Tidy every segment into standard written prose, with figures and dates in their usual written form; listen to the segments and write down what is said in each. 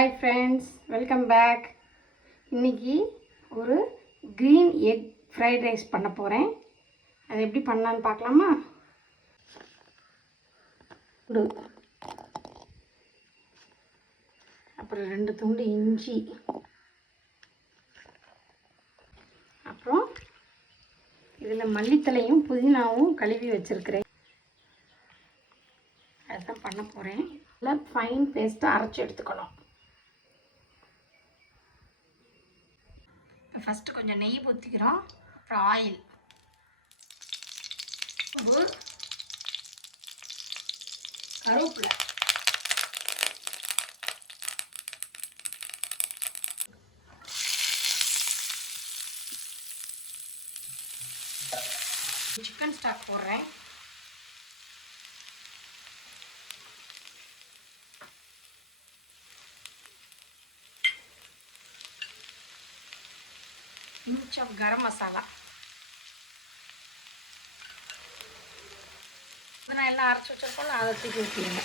Hi friends, welcome back. இன்றைக்கி ஒரு green egg fried rice பண்ண போகிறேன். அது எப்படி பண்ணலான்னு பார்க்கலாமா? அப்புறம் 2 துண்டு இஞ்சி, அப்புறம் இதில் மல்லித்தலையும் புதினாவும் கழுவி வச்சுருக்கிறேன். அதுதான் பண்ண போகிறேன். நல்லா ஃபைன் பேஸ்ட்டாக அரைச்சி எடுத்துக்கணும். இப்போ ஃபஸ்ட்டு கொஞ்சம் நெய் ஊற்றிக்கிறோம். அப்புறம் ஆயில், கருவேப்பிலை, சிக்கன் ஸ்டாக் போடுறேன். கொஞ்சம் கரம் மசாலா. நான் எல்லாம் அரைச்சி வச்சிருக்கோம், அதை தூக்கி ஊற்றிடுங்க.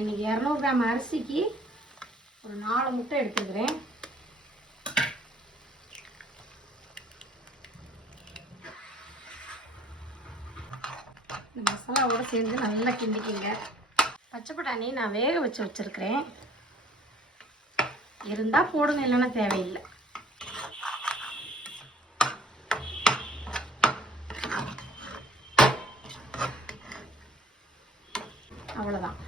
இன்றைக்கி 200 கிராம் அரிசிக்கு ஒரு 4 முட்டை எடுத்துக்கிறேன். இந்த மசாலாவோடு சேர்ந்து நல்லா கிண்டிக்கிங்க. பச்சை பட்டாணி நான் வேக வச்சு வச்சுருக்கிறேன். இருந்தால் போடுங்க, இல்லைன்னா தேவையில்லை. அவ்வளோதான்.